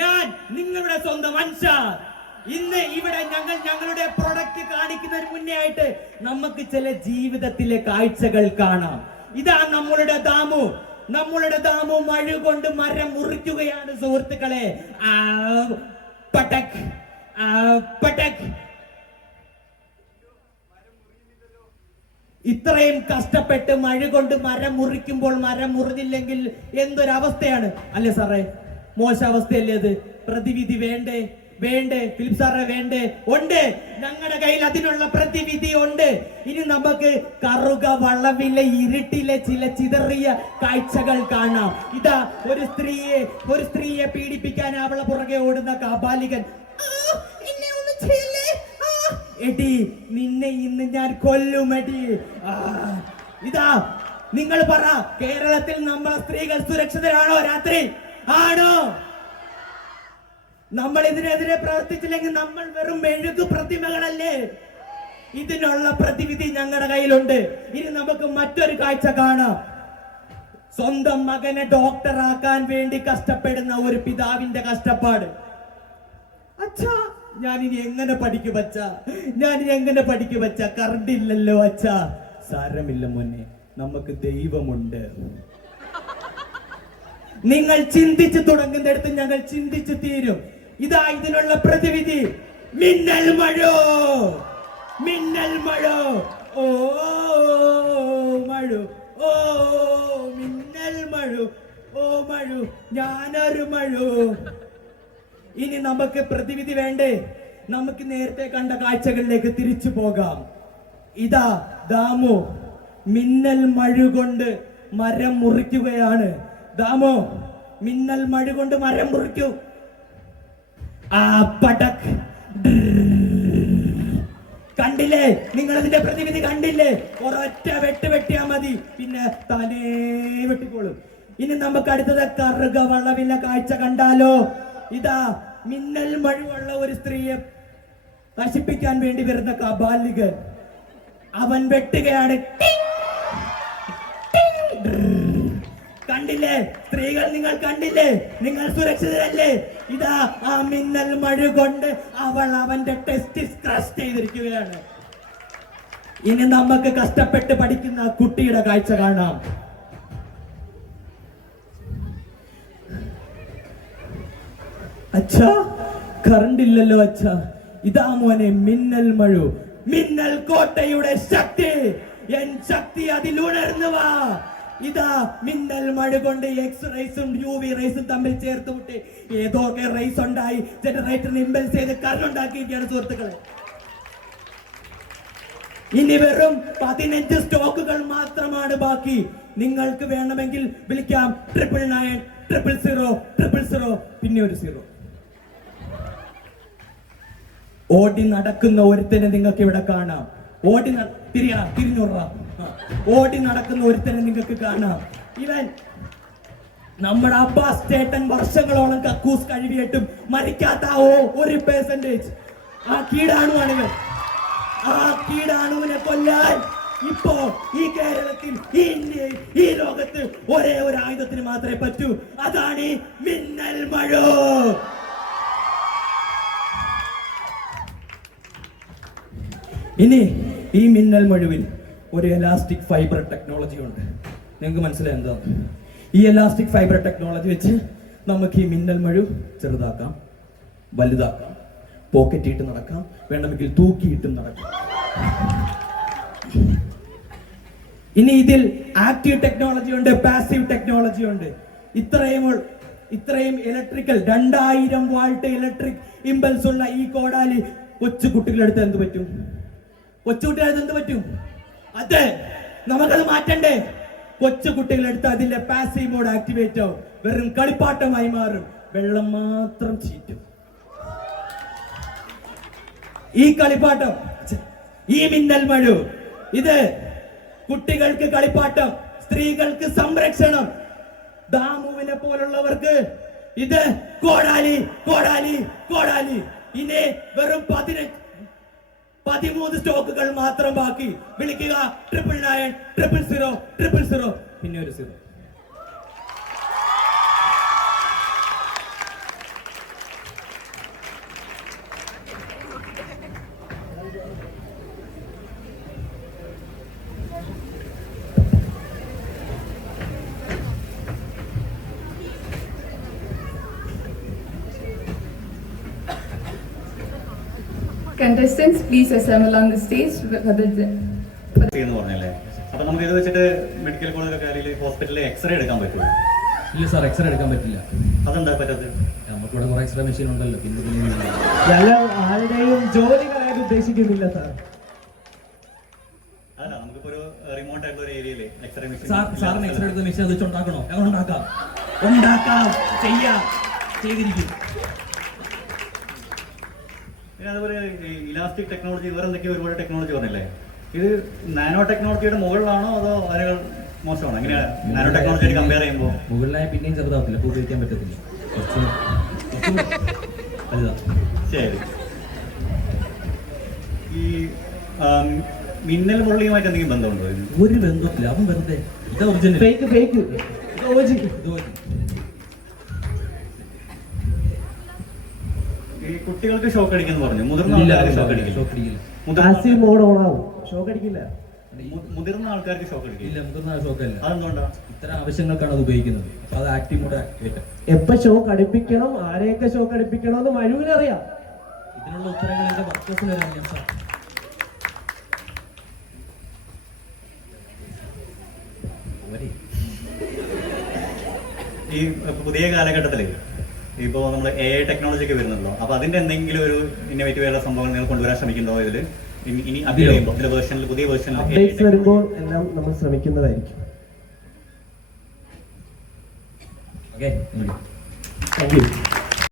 ഞാൻ നിങ്ങളുടെ സ്വന്തം അൻഷാർ. ഇന്ന് ഇവിടെ ഞങ്ങളുടെ പ്രൊഡക്റ്റ് കാണിക്കുന്നതിന് മുന്നേ ആയിട്ട് നമുക്ക് ചില ജീവിതത്തിലെ കാഴ്ചകൾ കാണാം. ഇതാ നമ്മളുടെ ദാമു മഴ കൊണ്ട് മരം മുറിക്കുകയാണ് സുഹൃത്തുക്കളെ. പടക് പടക്. ഇത്രയും കഷ്ടപ്പെട്ട് മഴ കൊണ്ട് മരം മുറിക്കുമ്പോൾ മരം മുറിഞ്ഞില്ലെങ്കിൽ എന്തൊരവസ്ഥയാണ് അല്ലേ സാറേ? മോശാവസ്ഥയല്ലേ അത്? പ്രതിവിധി വേണ്ടേ? ഫിലിപ്പ് സാറേ വേണ്ടേ? ഉണ്ട്, ഞങ്ങളുടെ കയ്യിൽ അതിനുള്ള പ്രതിവിധി ഉണ്ട്. ഇനി നമുക്ക് കറുക വളവിലെ ഇരുട്ടിലെ ചില ചിതറിയ കാഴ്ചകൾ കാണാം. ഇതാ ഒരു സ്ത്രീയെ പീഡിപ്പിക്കാൻ അവളെ പുറകെ ഓടുന്ന കാബാലികൻ. എടി, നിന്നെ ഇന്ന് ഞാൻ കൊല്ലുമടി. ഇതാ നിങ്ങൾ പറ, കേരളത്തിൽ നമ്മളെ സ്ത്രീകൾ സുരക്ഷിതരാണോ രാത്രി? ആണോ? നമ്മൾ ഇതിനെതിരെ പ്രവർത്തിച്ചില്ലെങ്കിൽ നമ്മൾ വെറും മെഴുകു പ്രതിമകളല്ലേ? ഇതിനുള്ള പ്രതിവിധി ഞങ്ങളുടെ കയ്യിലുണ്ട്. ഇനി നമുക്ക് മറ്റൊരു കാഴ്ച കാണാം. സ്വന്തം മകനെ ഡോക്ടറാക്കാൻ വേണ്ടി കഷ്ടപ്പെടുന്ന ഒരു പിതാവിന്റെ കഷ്ടപ്പാട്. അച്ഛാ, ഞാനിനി എങ്ങനെ പഠിക്കും അച്ഛാ? കറണ്ട് ഇല്ലല്ലോ അച്ഛാ. സാരമില്ല മോനെ, നമുക്ക് ദൈവമുണ്ട്. നിങ്ങൾ ചിന്തിച്ചു തുടങ്ങുന്നിടത്ത് ഞങ്ങൾ ചിന്തിച്ചു തീരും. ഇതാ ഇതിനുള്ള പ്രതിവിധി. മിന്നൽ മഴ. ഓ മഴ, ഓ മിന്നൽ മഴ, ഓ മഴ, ഞാനൊരു മഴ. ഇനി നമുക്ക് പ്രതിവിധി വേണ്ടേ? നമുക്ക് നേരത്തെ കണ്ട കാഴ്ചകളിലേക്ക് തിരിച്ചു പോകാം. ഇതാ ദാമു മിന്നൽ മഴ കൊണ്ട് മരം മുറിക്കുകയാണ്. ദാമു, മിന്നൽ മഴ കൊണ്ട് മരം മുറിക്കൂ. പടക്. കണ്ടില്ലേ? നിങ്ങൾ അതിന്റെ പ്രതിവിധി കണ്ടില്ലേ? ഒരൊറ്റ വെട്ടിയാ മതി, പിന്നെ താനേ വെട്ടിക്കോളും. ഇനി നമുക്ക് അടുത്തത് കറുക വളവില്ല കാഴ്ച കണ്ടാലോ? ഇതാ മിന്നൽ മഴയുള്ള ഒരു സ്ത്രീയെ നശിപ്പിക്കാൻ വേണ്ടി വരുന്ന കാബാലികൻ. അവൻ വെട്ടുകയാണ്. കണ്ടില്ലേ സ്ത്രീകൾ? നിങ്ങൾ കണ്ടില്ലേ? നിങ്ങൾ സുരക്ഷിതരല്ലേ? ഇതാ ആ മിന്നൽ മഴ കൊണ്ട് അവന്റെ ടെസ്റ്റിസ് ക്രഷ് ചെയ്തിരിക്കുകയാണ്. ഇനി നമുക്ക് കഷ്ടപ്പെട്ട് പഠിക്കുന്ന കുട്ടിയുടെ കാഴ്ച കാണാം. അച്ഛാ, കറണ്ട് ഇല്ലല്ലോ അച്ഛാ. ഇതാ മോനെ മിന്നൽ മഴ. മിന്നൽ കോട്ടയുടെ ശക്തി. എൻ ശക്തി അതിലുണർന്നു വാ. ഇതാ മിന്നൽ മഴ കൊണ്ട് എക്സ് റേസും UV റേസും തമ്മിൽ ചേർത്ത് വിട്ട് ഏതൊക്കെ റേസ് ഉണ്ടായി ജനറേറ്ററിന് ഇമ്പൽസ് ചെയ്ത് കറണ്ട് ഉണ്ടാക്കിയിരിക്കുകയാണ് സുഹൃത്തുക്കളെ. ഇനി വെറും 15 സ്റ്റോക്കുകൾ മാത്രമാണ് ബാക്കി. നിങ്ങൾക്ക് വേണമെങ്കിൽ വിളിക്കാം 9990000 പിന്നെ ഒരു 0. ഓടി നടക്കുന്ന ഒരുത്തനെ നിങ്ങൾക്ക് ഇവിടെ കാണാം. ഓടി നടക്കുന്ന ഒരുത്തനെ നിങ്ങൾക്ക് കാണാം. ഇവൻ നമ്മുടെ അബ്ബാസ് ചേട്ടൻ വർഷങ്ങളോളം കക്കൂസ് കഴുകിയിട്ടും മരിക്കാത്ത ഒരു പെർസെന്റേജ് ആ കീടാണുവാണിവൻ. ആ കീടാണുവിനെ കൊല്ലാൻ ഇപ്പോ ഈ കേരളത്തിൽ, ഈ ഇന്ത്യയിൽ, ഈ ലോകത്ത് ഒരേ ഒരു ആയുധത്തിന് മാത്രമേ പറ്റൂ. അതാണ് ഈ മിന്നൽ മഴ. ഇനി ഈ മിന്നൽ മഴുവിൽ ഒരു എലാസ്റ്റിക് ഫൈബർ ടെക്നോളജി ഉണ്ട്. നിങ്ങൾക്ക് മനസ്സിലായി എന്താ? ഈ എലാസ്റ്റിക് ഫൈബർ ടെക്നോളജി വെച്ച് നമുക്ക് ഈ മിന്നൽ മഴ ചെറുതാക്കാം, വലുതാക്കാം, പോക്കറ്റ് ഇട്ട് നടക്കാം, വേണമെങ്കിൽ തൂക്കിയിട്ടും നടക്കാം. ഇനി ഇതിൽ ആക്റ്റീവ് ടെക്നോളജി ഉണ്ട്, പാസീവ് ടെക്നോളജി ഉണ്ട്. ഇത്രയും ഇലക്ട്രിക്കൽ 2000 വാൾട്ട് ഇലക്ട്രിക് ഇമ്പൾസ് ഉള്ള ഈ കോടാലി കൊച്ചു കുട്ടികളെടുത്ത് എന്ത് പറ്റും? അതെ, നമുക്കത് മാറ്റണ്ടേ? കൊച്ചു കുട്ടികളെടുത്ത് അതിന്റെ പാസീവ് മോഡ് ആക്ടിവേറ്റ് ആവും. വെറും കളിപ്പാട്ടമായി മാറും. വെള്ളം മാത്രം ചീറ്റും. ഈ കളിപ്പാട്ടം, ഈ മിന്നൽ മഴ, ഇത് കുട്ടികൾക്ക് കളിപ്പാട്ടം, സ്ത്രീകൾക്ക് സംരക്ഷണം, ദാമുവിനെ പോലുള്ളവർക്ക് ഇത് കോടാലി. ഇനി വെറും 13 സ്റ്റോക്കുകൾ മാത്രം ബാക്കി. വിളിക്കുക 9990000 പിന്നെ ഒരു 0. Contestants, please assemble on the stage for the എന്ന് പറഞ്ഞല്ലേ. അപ്പൊ നമുക്ക് ഇത് വെച്ചിട്ട് മെഡിക്കൽ കോളേജിലൊക്കെ അല്ലെങ്കിൽ ഹോസ്പിറ്റലിൽ എക്സ്റേ എടുക്കാൻ പറ്റുമോ? ഇല്ല സാർ, എക്സ്റേ എടുക്കാൻ പറ്റില്ല. അതെന്താ പറ്റാത്തത്? നമുക്കിവിടെ കുറെ എക്സ്റേ മെഷീൻ ഉണ്ടല്ലോ. പിന്നെ ഞങ്ങൾ ആരുടെയും ജോലി കളയാൻ ഉദ്ദേശിക്കുന്നില്ല സാർ. അല്ല, നമുക്കിപ്പോ ഒരു റിമോട്ട് ആയിട്ടുള്ള ഒരു ഏരിയയിൽ എക്സ്റേ മെഷീൻ സാറിന് എക്സ്റേ എടുത്ത മെഷീൻ അത് വെച്ച് ഉണ്ടാക്കണോ? ഞങ്ങൾ ഉണ്ടാക്കാം, ചെയ്തിരിക്കും. പിന്നെ അതുപോലെ ഇലാസ്റ്റിക് ടെക്നോളജി, വേറെ എന്തൊക്കെയോ ഒരുപാട് ടെക്നോളജി പറഞ്ഞില്ലേ? ഇത് നാനോ ടെക്നോളജിയുടെ മുകളിലാണോ അതോ അതിനേക്കാൾ മോശമാണോ? എങ്ങനെയാണ് നാനോ ടെക്നോളജി കമ്പയർ ചെയ്യുമ്പോൾ? മുകളിലായ പിന്നെയും ചെറുതാവത്തില്ല, അപ്പോൾ ഉപയോഗിക്കാൻ പറ്റത്തില്ല. ശരി. ഈ മിന്നൽ മുരളിയുമായിട്ട് എന്തെങ്കിലും ബന്ധമുണ്ടോ? ഒരു ബന്ധമില്ല, അതും വെറുതെ. ഇത് ഒറിജിനൽ, ഫേക്ക്. ഈ കുട്ടികൾക്ക് ഷോക്ക് അടിക്കുന്നു പറഞ്ഞു, മുതിർന്ന ആൾക്കാർക്ക് ഷോക്ക് അടിക്കില്ല. മുതിർന്ന ആൾക്കാർക്ക് ഷോക്ക് അടിക്കില്ല. മുതിർന്ന ഷോക്കല്ല. അതെന്തുകൊണ്ടാണ്? ഇത്തരം ആവശ്യങ്ങൾക്കാണ് അത് ഉപയോഗിക്കുന്നത്. അപ്പൊ അത് ആക്റ്റീവ് മോഡ് ആക്ടിവേറ്റ്. എപ്പോ ഷോക്ക് അടുപ്പിക്കണം, ആരെയൊക്കെ ഷോക്ക് അടുപ്പിക്കണം എന്ന് മഴുവിനറിയാം. ഇതിനുള്ള ഉത്തരങ്ങൾ എന്റെ വർക്കേഴ്സിന് തരാം ഞാൻ സാർ. ഈ പുതിയ കാലഘട്ടത്തില് ഇപ്പോ നമ്മൾ AI ടെക്നോളജി ഒക്കെ വരുന്നുണ്ടല്ലോ, അപ്പൊ അതിന്റെ എന്തെങ്കിലും ഒരു ഇന്നോവേറ്റീവ് ആയിട്ടുള്ള സംഭവങ്ങൾ നിങ്ങൾ കൊണ്ടുവരാൻ ശ്രമിക്കുന്നുണ്ടോ? ഇതില് ഇനി അപ്ഡേറ്റ് ചെയ്യുമ്പോൾ ഇതിന്റെ വേർഷനിൽ, പുതിയ വേർഷനിൽ അപ്ഡേറ്റ്സ് വരുമ്പോൾ എല്ലാം നമ്മൾ ശ്രമിക്കുന്നതായിരിക്കും. Okay, thank you.